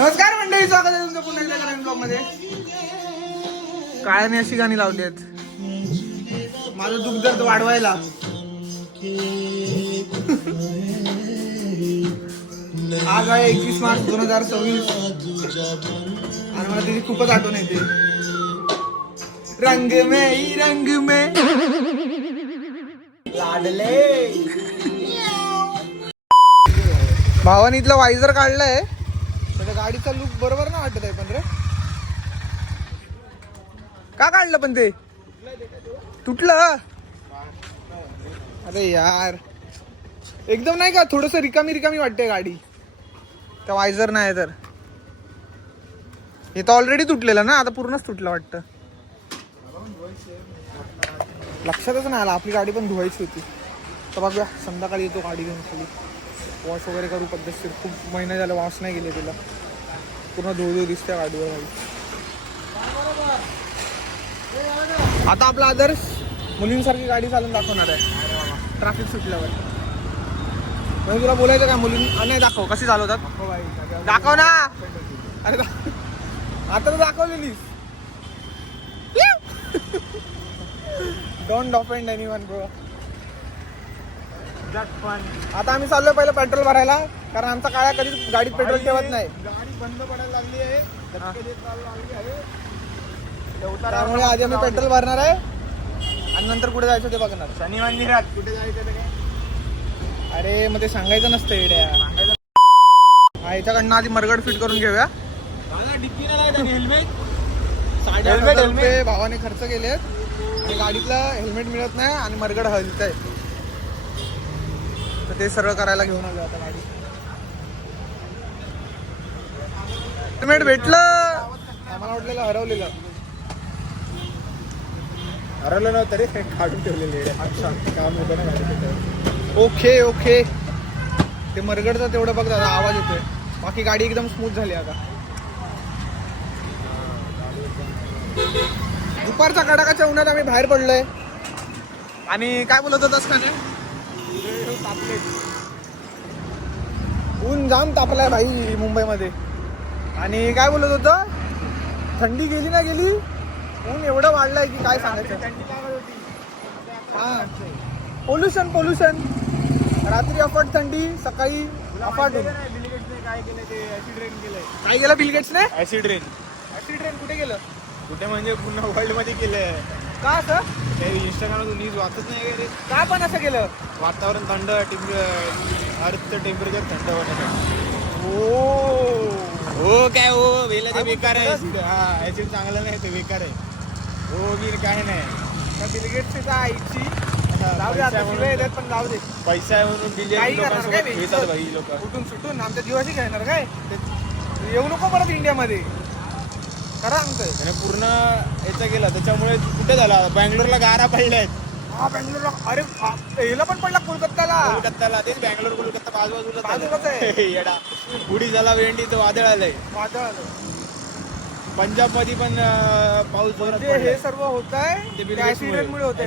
नमस्कार मंडळी, स्वागत आहे तुमचं पुन्हा एकदा नवीन ब्लॉग मध्ये. काळ्याने अशी गाणी लावली आहेत माझं दुःख दर्द वाढवायला. आज आहे 21 मार्च 2026 आणि मला तिची खूपच आठवण येते. रंग में लाडले भावानी इथलं वायझर काढलंय. त्याच्या गाडीचा लुक बरोबर ना वाटत आहे. पण रे का काढलं पण ते तुटलं. अरे यार एकदम नाही का थोडस रिकामी रिकामी वाटते गाडी. त्या वायझर नाही तर हे तर ऑलरेडी तुटलेलं ना, आता पूर्णच तुटलं वाटतं. लक्षातच नाही आला आपली गाडी पण धुवायची होती. तर बघूया संध्याकाळी येतो गाडी घेऊन खाली. वॉश वगैरे करू पद्धतशीर. खूप महिने झाले वॉश नाही गेले तिला. पूर्ण धुळ दिसते गाडीवर गाडी. आता आपला आदर्श मुलींसारखी गाडी चालून दाखवणार आहे ट्रॅफिक सुटल्यावर. म्हणजे तुला बोलायचं काय मुलीं नाही दाखव कशी चालवतात. दाखव ना. अरे आता तर दाखवलेलीस. Don't offend anyone bro. आता आम्ही चाललोय पहिलं पेट्रोल भरायला, कारण आमचा काळ्या कधीच गाडीत पेट्रोल ठेवत नाही. गाडी बंद पडायला लागली आहे. त्यामुळे आज आम्ही पेट्रोल भरणार आहे आणि नंतर कुठे जायचं ते बघणार. शनी मंदिरात कुठे जायचं ते काय? अरे मग ते सांगायचं नसतं येड्या. ह्याच्याकडनं आधी मरगड फिट करून घेऊया. हेल्मेट 8,500 रुपये भावाने खर्च केलेत आणि गाडीतलं हेल्मेट मिळत नाही आणि मरगड हलत आहे. तर ते सरळ करायला घेऊन आलो आता गाडी. हेल्मेट भेटलं. आम्हाला वाटलेलं हरवलेलं. हरवलं नव्हतं रे, काढून ठेवलेले. अच्छा काम होतं ना गाडी. Okay okay. ते मरगडचं तेवढं बघ दादा, आवाज येतोय. बाकी गाडी एकदम स्मूथ झाली आता. दुपारच्या कडाकाच्या उन्हात आम्ही बाहेर पडलोय. आणि काय बोलत होतास का नाही? ऊन जाम तापलाय भाई मुंबईमध्ये. आणि काय बोलत होतं, थंडी गेली ना गेली, ऊन एवढं वाढलंय की काय सांगायचं. हा पोल्युशन. रात्री अफाट थंडी, सकाळी अफाट ऊन. काय केलं ते ऍसिड रेन केलंय. काय केलं बिल गेट्सने? Acid rain. ऍसिड रेन कुठे गेलं? कुठे म्हणजे पूर्ण वर्ल्ड मध्ये केलंय. का असं? ते इंस्टाग्रामवर न्यूज वाचत नाही रे. का पण असं केलं? वातावरण थंड, अर्थचं टेम्परेचर थंड होण्यासाठी. हो काय हो वेला ते बेकार आहे. हा ऍसिड चांगलं नाही, ते बेकार आहे. हो गिर काय नाही. त्या बिल गेट्सची तर आईची जाऊ दे. आता शिवाय येतात पण जाऊ दे. पैसा आहे म्हणून काही करणार काय घेतात भाई लोक. उठून सुटून आमच्या जीवाची खेळणार काय. येऊ नको परत इंडियामध्ये. खरं सांगतोय. त्याने पूर्ण याचं केलं, त्याच्यामुळे कुठे झाला बँगलोरला गारा पडल्यात. हा बँगलोरला. अरे याला पण पडला कोलकाताला. तेच बँगलोर कोलकाता बाजूलाच आहे. येडा पुढी झाला वेंडीचं वादळ आलंय. वादळ आलं. पंजाब मध्ये पण पाऊस जोरात म्हणजे पडलाय. हे सर्व होत आहे ते ऍक्सिडेंटमुळे होत आहे.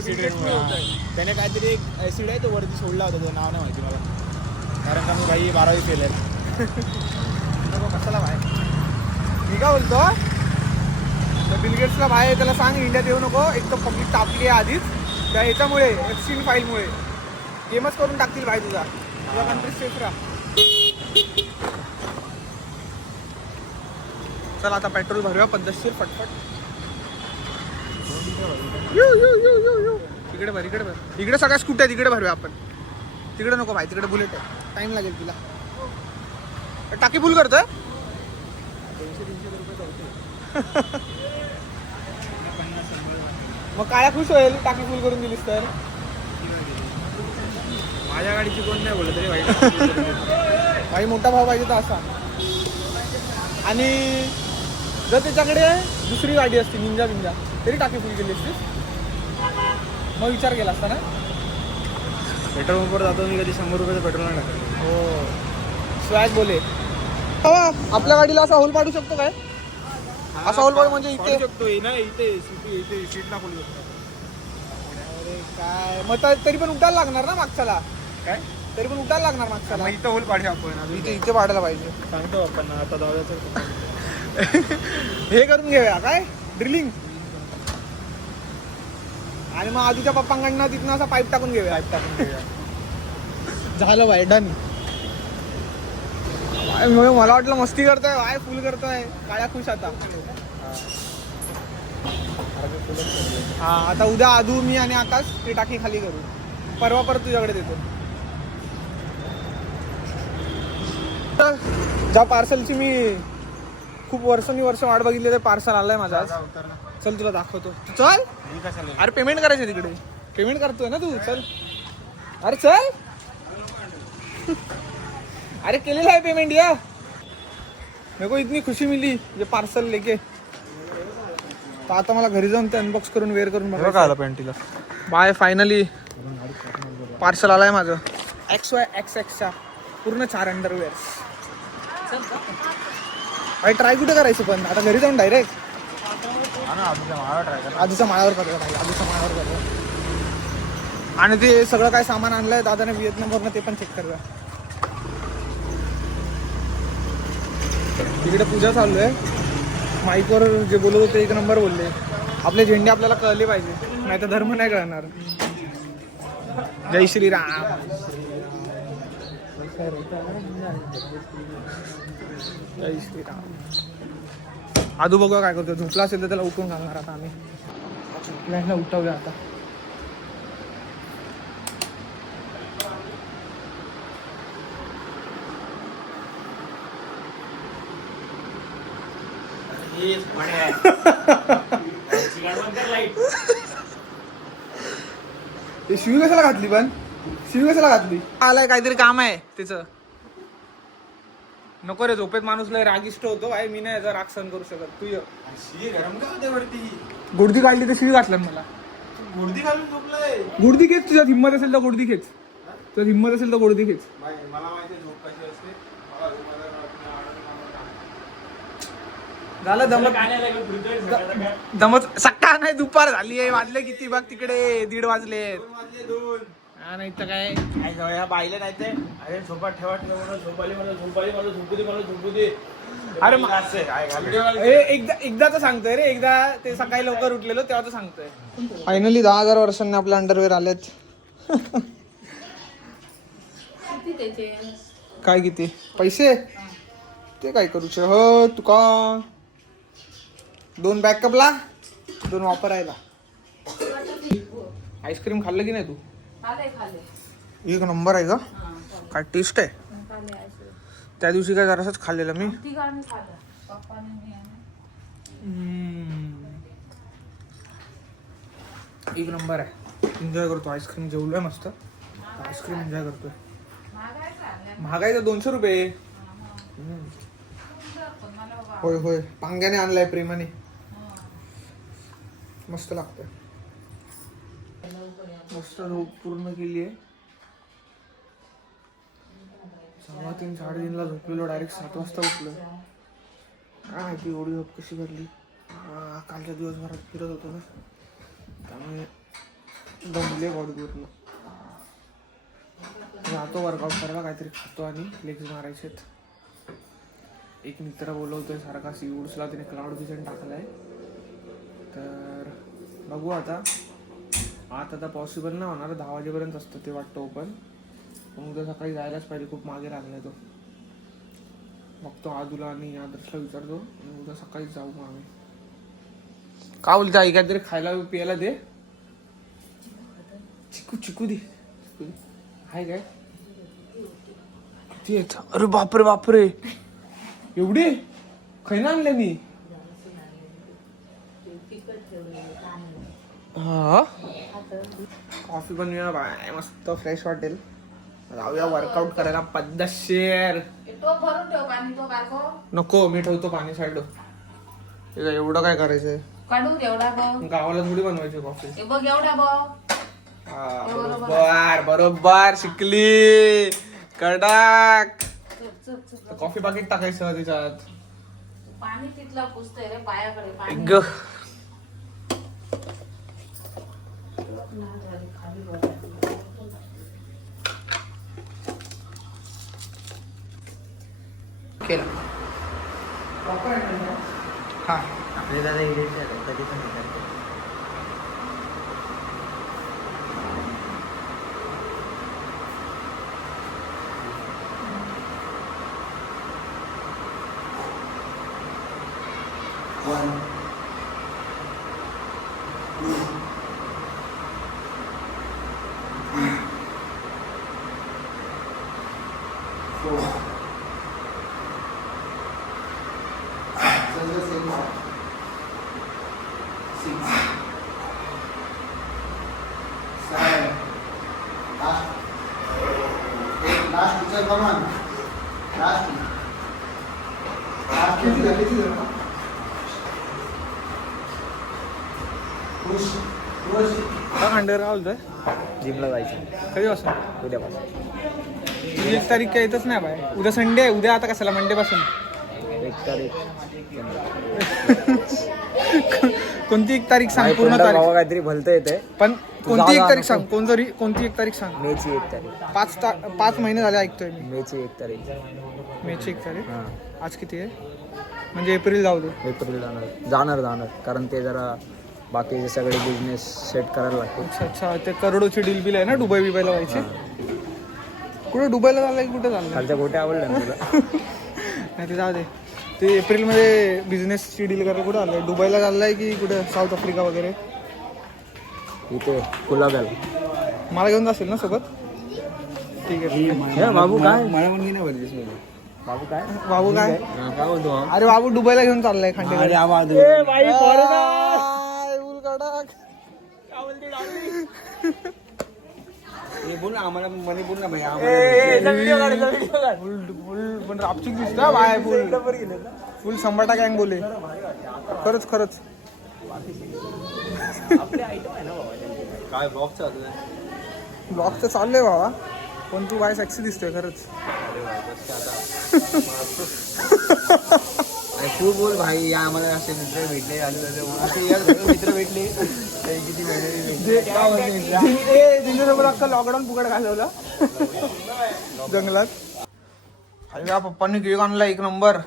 त्याने काहीतरी एक ऍसिड आहे तो वरती सोडला होता, त्याचं नाव नाही माहिती मला, कारण का मी भाई 12वी फेल आहे. कशाला बाहेर मी काय बोलतो, बिल गेट्सला बाहेर त्याला सांग इंडियात येऊ नको. एक तर पब्लिक तापली आहे आधीच त्या ह्याच्यामुळे, एफसीन फाईलमुळे. गेमच करून टाकतील भाई तुझा कंट्री सेफ राहा. चल आता पेट्रोल भरूया पद्धतशीर फटफट. इकडे भर. इकडे सगळ्या स्कूट्या तिकडे भरूया आपण. तिकडे नको भाई, तिकडे बुलेट आहे, टाइम लागेल तिला. टाकी फुल करतोय. 200-300 रुपये करतो. मग काय खुश होईल टाकी फुल करून दिलीस तर. माझ्या गाडीची कोण नाही बोलत तरी भाई. भाई मोठा भाव पाहिजे तर असा. आणि जर त्याच्याकडे दुसरी गाडी असती निंजा तरी टाकी फुल केली असती, मग विचार केला असता ना. पेट्रोल पंपवर जातो मी, कधी 100 रुपयाचं पेट्रोल नाही टाकत. हो स्वॅग बोले. आपल्या गाडीला असा होल पाडू शकतो काय? असा होल पाडू म्हणजे इथे शकतो ना, इथे सीटला खोलू शकतो. अरे काय मग तरी पण उठायला लागणार ना मागच्याला. काय तरी पण उठायला लागणार मागच्याला. मग इथं होल पाडू आपण अजून इथे वाढायला पाहिजे. सांगतो आपण आता जाऊया. हे करून घेऊया काय ड्रिलिंग, आणि मग आधीच्या पप्पांकडनं तिथनं असा पाईप टाकून घेऊया. झालं बाय डन. मला वाटलं मस्ती करतोय वाय, फुल करतोय. काळ्या खुश आता. हा आता उद्या आदू, मी आणि आकाश ते टाकी खाली करू. परवा परत तुझ्याकडे देतो. ज्या पार्सलची मी खूप वर्ष वाट बघितली, ते पार्सल आलंय माझा आज. चल तुला दाखवतो. चल. अरे पेमेंट करायचं तिकडे. पेमेंट करतोय ना तू. चल. अरे चल. अरे केलेलं आहे पेमेंट. या मेरे को इतनी खुशी मिली ये पार्सल लेके. तर आता मला घरी जाऊन ते अनबॉक्स करून वेअर करून बघायचं. आलं पॅन्टीला. बाय फायनली पार्सल आलाय माझं. XYXX चा पूर्ण 4 अंडरवेअर्स. भाई ट्राय कुठे करायचं पण आता घरी जाऊन डायरेक्ट आधीच्या माळावर करतो. आधीच्या माळावर करतो. आणि ते सगळं काय सामान आणलंय दादाने व्हिएतनामवरनं, ते पण चेक करूया. तिकडे पूजा चालू आहे. माईकवर जे बोलत होते 1 नंबर बोलले. आपले झेंडे आपल्याला कळले पाहिजे, नाही तर धर्म नाही कळणार. जय श्रीराम. जय श्रीराम. आदू बघूया काय करतो. झोपला असेल तर त्याला उठून घालणार आता आम्ही. आपल्याला उठवूया आता. शिवी कशाला घातली पण? शिवी कशाला घातली? आलाय काहीतरी काम आहे तिचं. नको रे, झोपेत माणूस लय रागिष्ट होतो. आहे मी नाही याचा राग सहन करू शकत. तू गुडदी काढली तर शिवी घातलं मला. गुडदी घालून झोपलाय. गुडदी खेच. तुझ्यात हिंमत असेल तर गुडदी खेच. तुझ्यात हिंमत असेल तर गुडदी खेच. मला माहिती झोप कशी असते. झालं दमत. सकाळ नाही दुपार झाली आहे. वाजले किती बघ तिकडे. 1:30 वाजले. हा नाही तर काय या बाईला नाही ते. अरे झोपा ठेवा ठेवा. झोपाली मला झोपू दे. अरे एकदा तर सांगतोय रे. एकदा ते सकाळी लवकर उठलेलो तेव्हा तर सांगतोय. फायनली 10,000 वर्षांनी आपले अंडरवेअर आलेत. काय किती पैसे ते काय करूचे हो तुका. 2 बॅकअपला 2 वापरायला. आईस्क्रीम खाल्लं की नाही तू? 1 नंबर आहे का? काय टेस्ट आहे. त्या दिवशी काय जरासच खाल्लेलं मी. 1 नंबर आहे. एन्जॉय करतो. आईस्क्रीम जेवलोय मस्त. आईस्क्रीम एन्जॉय करतोय. महागाई तर 200 रुपये. होय होय पांग्याने आणलाय प्रेमाने. मस्त लागतंय. मस्त झोप पूर्ण केली आहे. 3:15 3:30 झोपलेलो. डायरेक्ट 7 वाजता उठलो. काय माहिती एवढी झोप कशी करली. कालच्या दिवसभरात फिरत होतो ना, त्यामुळे दमले बॉडी पूर्ण. जातो वर्कआउट करायला. काहीतरी खातो आणि लेग्स मारायचेत. एक मित्र बोलवतोय सारखा सीवूड्सला. तिने क्लाउड किचन टाकलाय. तर बघू आता तर पॉसिबल नाही होणार. 10 वाजेपर्यंत असतं ते वाटतं ओपन. पण उद्या सकाळी जायलाच पाहिजे. खूप मागे लागलाय तो. बघतो आदूला आणि आदर्शला विचारतो आणि उद्या सकाळी जाऊ मग आम्ही. का बोलते आई? काहीतरी खायला प्यायला दे. चिकू दे. हाय काय किती आहेत? अरे बापरे एवढे खैना आणले मी. हा कॉफी बनवूया बाय. मस्त फ्रेश वाटेल. जाऊया वर्कआउट करायला पद्धतशीर. नको मी ठेवतो पाणी साईड. एवढं काय करायचंय? गावाला थोडी बनवायची कॉफी. बरोबर शिकली. कडक. कॉफी पाकिट टाकायचं त्याच्यात. पाणी तिथला पुसतोय रे पायाकडे. पाणी केला हा आपले दादा कधी पण येतात. खंडेर काय बोलतोय जिमला जायचं कधी वाजता उद्यापासून. तुझी 1 तारीख काय येतच नाही बाय उद्या संडे आहे उद्या आता कशाला मंडे पासून 1 तारीख कोणती 1 तारीख सांग पूर्ण तारीख काहीतरी भलतं येते. पण कोणती 1 तारीख सांग कोणती 1 तारीख सांग मेची 1 तारीख. 5 महिने झाले ऐकतोय मी मेची 1 तारीख. मेची 1 तारीख हां आज किती आहे म्हणजे एप्रिल जाऊ दे एप्रिल जाणार कारण ते जरा बाकीचे सगळे बिझनेस सेट करायला लागते. अच्छा अच्छा ते करोडोची डील बिल आहे ना दुबई बिबाईला व्हायची कुठे दुबईला चाललंय कुठे चाललंय खालच्या गोट्या आवडल्या ना तुला? नाही ते जाऊ दे ते एप्रिलमध्ये बिझनेसची डील करायला कुठं आलंय दुबईला चाललंय की कुठे साऊथ आफ्रिका वगैरे इथे कुलाब्याला. मला घेऊन जाशील ना सोबत ठीक आहे बाबू काय मला पण नाही बोललीस बाबू काय बाबू काय काय बोलतो अरे बाबू दुबईला घेऊन चाललाय खांडेकडे बोल ना आम्हाला मनी बोल ना भाई पण रापचिक दिसतो बाय फुल 100% गँग बोले खरंच काय ब्लॉग चालू आहे. ब्लॉग तर चाललंय बाबा पण तू बाय सेक्सी दिसतोय खरंच तू बोल भाई या आम्हाला असे मित्र भेटले मित्र भेटले किती जिंकसोबत अख्खा लॉकडाऊन फुकट घालवलं जंगलात अरे या पप्पांनी केक आणला 1 नंबर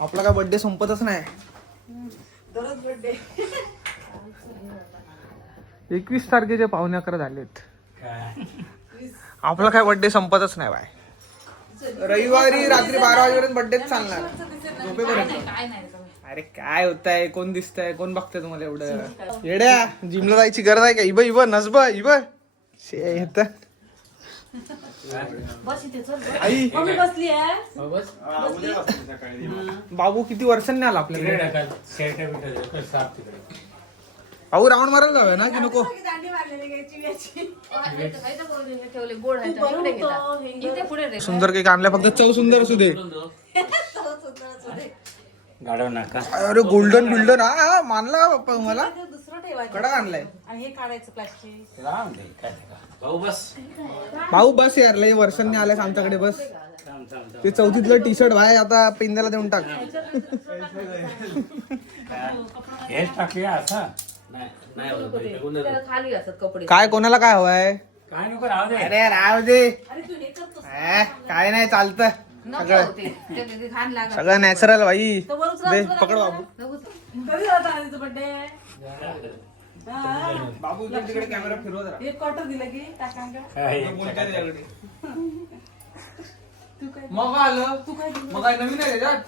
आपला काय बर्थडे संपतच नाही 21 तारखेचे पाहुणे 11 झालेत आपला काय बर्थडे संपतच नाही बाय रविवारी रात्री 12 वाजेपर्यंत बर्थडेच चालणार झोपेपर्यंत काय नाही रे. अरे काय होतंय कोण दिसतंय कोण बघतंय तुम्हाला एवढं येड्या जिमला जायची गरज आहे का इब नसब येत बस इथे चल आई मम्मी बसली आहे बाबू किती वर्षांनी आला आपल्याकडे भाऊ राऊंड मारायला जाऊया ना की नको ठेवले गोड आहे तर इकडे घेता. इथे पुढे रे. सुंदर केक आणलाय फक्त चव सुंदर असू दे गाडव नका अरे गोल्डन बिल्डन हा मानला का पप्पा तुम्हाला दुसरं ठेवायचं कडा आणलाय आणि हे काढायचं प्लास्टिक भाऊ बस यार लय वर्षांनी आलाय आमच्याकडे बस ते 34लं टी शर्ट भाई आता पिंद्याला देऊन टाक त्याला खाली असतात कपडे काय कोणाला काय हवंय काय नको राहू दे. अरे राहू दे अरे तू हे करतोस काय नाही चालतं नको होते ते घाण लागत सगळं नॅचरल भाई तर वरूच दे राहू पकड बाबू कधी झाला आधीचा बर्थडे बाबू तिकडे कॅमेरा फिरवत राहा एक क्वार्टर दिलं की टाकांका मग आलं मग काय नवीन आहे त्याच्यात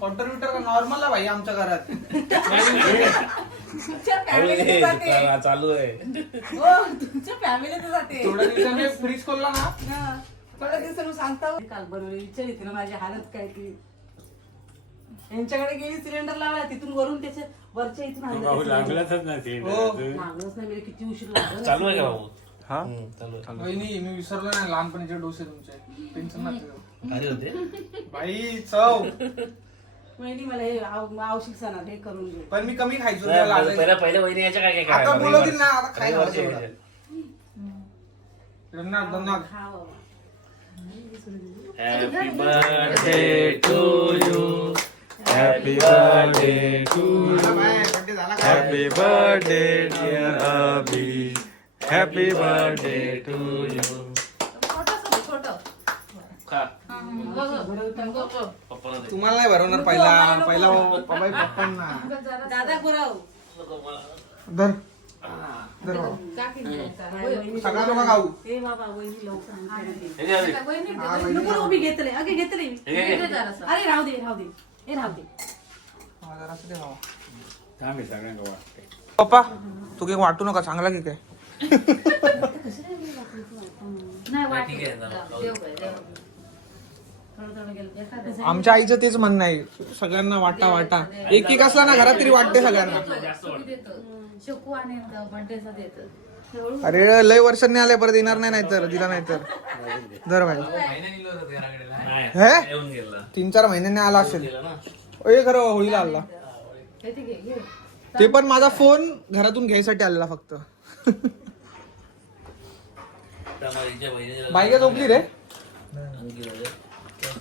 कॉन्टर विटर नॉर्मल आहे भाई आमच्या घरात तुमच्या फॅमिलीत जाते चालू आहे हो तुमच्या फॅमिलीत जाते थोड्या दिवसांनी फ्रीज खोलला ना थोड्या दिवसांनी सांगता काल बरोबर विचार येते ना माझी हालत काय ती यांच्याकडे गेली सिलेंडर लावला तिथून वरून त्याच्या वरच्या इथून लागलाच नाही मागलंच नाही किती उशीर लागला चालू आहे का भाऊ हा नाही मी विसरलो नाही लहानपणीचे डोसे तुमचे टेन्शन नका अरे होते भाई चव वहिनी मला हे आवश्यक सणात हे करून घे पण मी कमी खायचो त्याला लाजायचो. पहिले वहिनी याच्या काय आता बोलवतील ना आता खायला वरचे हवं तेवढं. रंगनाथ रंगनाथ खा बाबा happy birthday to you happy birthday to birthday झाला का? Happy birthday dear Abhi happy birthday to you छोटं छोटं खा तुम्हाला नाही भरवणार पहिला पप्पांना. दादा गुरव धर धर भाऊ. सगळा नका खाऊ. ए बाबा वहिनी लवकर नको उभी घेतले अगे घेतले अरे राहू दे राहू दे ए राहू दे हा, जरासं दे भावा. पप्पा तू काही वाटू नका चांगला की काय. नाही वाट देव काय थोडं गेलं एखादं आमच्या आईचं तेच म्हणणं आहे, सगळ्यांना वाटा वाटा. एक एक असला ना घरात तरी वाटते सगळ्यांना. शकू आणि बर्थडेचा देतो अरे लय वर्षांनी आले परत येणार नाही नाहीतर दिला नाहीतर. धर भाई. हे 3-4 महिन्यांनी आला असेल. ए खरं होळीला आला. ते पण माझा फोन घरातून घ्यायसाठी आलेला फक्त. बायका झोपली रे.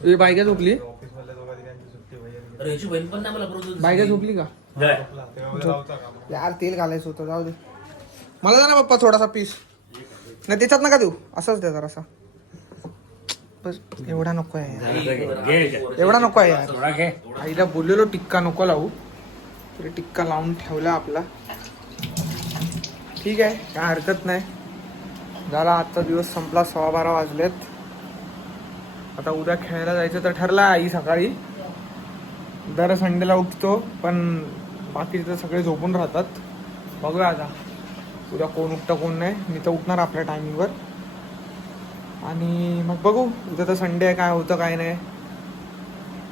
ए बायका झोपली. बायका झोपली का यार. तेल घालायचं होतं जाऊ दे. मला जा ना पप्पा थोडासा पीस. नाही त्याच्यात नका देऊ, असंच द्या जरासा. बस एवढा नको आहे यार. एवढा नको आहे यार. आईला बोललेलो टिक्का नको लावू, तरी टिक्का लावून ठेवला आपला. ठीक आहे काय हरकत नाही. झाला आजचा दिवस संपला. 12:15 वाजलेत. आता उद्या खेळायला जायचं तर ठरलं आई सकाळी. दर संडेला उठतो पण बाकीचे तर सगळे झोपून राहतात. बघूया आता उद्या कोण उठतं कोण नाही. मी तर उठणार आपल्या टायमिंगवर. आणि मग बघू उद्या तर संडे आहे, काय होतं काय नाही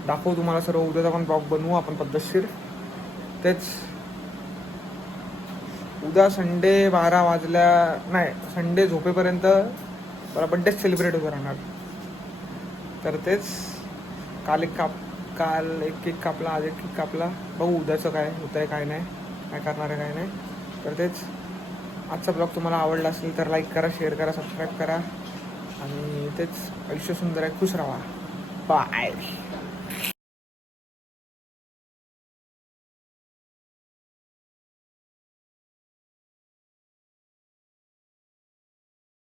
दाखवू तुम्हाला सर्व. उद्याचा पण ब्लॉग बनवू आपण पद्धतशीर. तेच उद्या संडे 12 वाजल्या नाही, संडे झोपेपर्यंत मला बड्डे सेलिब्रेट होत राहणार. तर तेच काल एक केक कापला, आज एक केक कापला. बघू उद्याचं काय होतं आहे काय नाही, काय करणार आहे काय नाही. तर तेच आजचा ब्लॉग तुम्हाला आवडला असेल तर लाईक करा, शेअर करा, सबस्क्राईब करा. आणि तेच आयुष्य सुंदर आहे, खुश राहा. बाय.